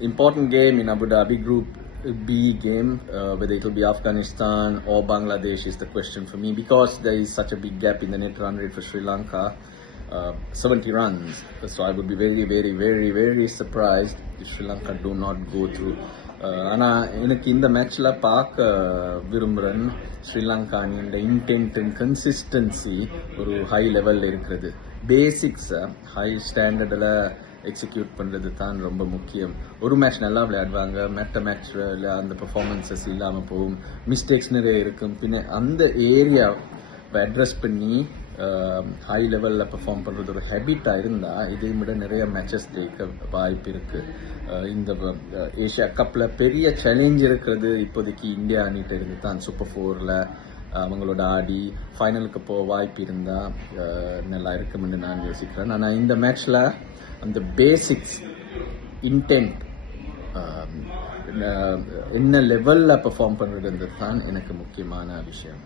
important game in Abu Dhabi Group B game. Whether it will be Afghanistan or Bangladesh is the question for me, because there is such a big gap in the net run rate for Sri Lanka. 70 runs. So I would be very surprised if Sri Lanka do not go through. ஆனால் எனக்கு இந்த மேட்ச்சில் பார்க்க விரும்புகிறேன் ஸ்ரீலங்கா அணியோட intend and consistency ஒரு high லெவலில் இருக்கிறது. பேசிக்ஸை ஹை ஸ்டாண்டர்டில் எக்ஸிக்யூட் பண்ணுறது தான் ரொம்ப முக்கியம். ஒரு மேட்ச் நல்லா விளையாடுவாங்க, மற்ற மேட்ச்சில் அந்த பெர்ஃபார்மன்ஸஸ் இல்லாமல் போகும், மிஸ்டேக்ஸ் நிறைய இருக்கும். பின்ன அந்த ஏரியா அட்ரஸ் பண்ணி ஹை லெவலில் பெர்ஃபார்ம் பண்ணுறது ஒரு ஹேபிட்டாக இருந்தால் இதை விட நிறைய மேட்சஸ் ஜெயிக்க வாய்ப்பு இருக்குது. இந்த ஏஷியா கப்பில் பெரிய சேலஞ்ச் இருக்கிறது இப்போதைக்கு இந்தியா அணிகிட்ட இருந்து தான். சூப்பர் 4ல் அவங்களோட ஆடி ஃபைனலுக்கு போக வாய்ப்பு இருந்தால் நல்லா இருக்கும்னு நான் யோசிக்கிறேன். ஆனால் இந்த மேட்ச்சில் அந்த பேசிக்ஸ் இன்டென்ட் என்ன லெவலில் பெர்ஃபார்ம் பண்ணுறதுன்றது தான் எனக்கு முக்கியமான விஷயம்.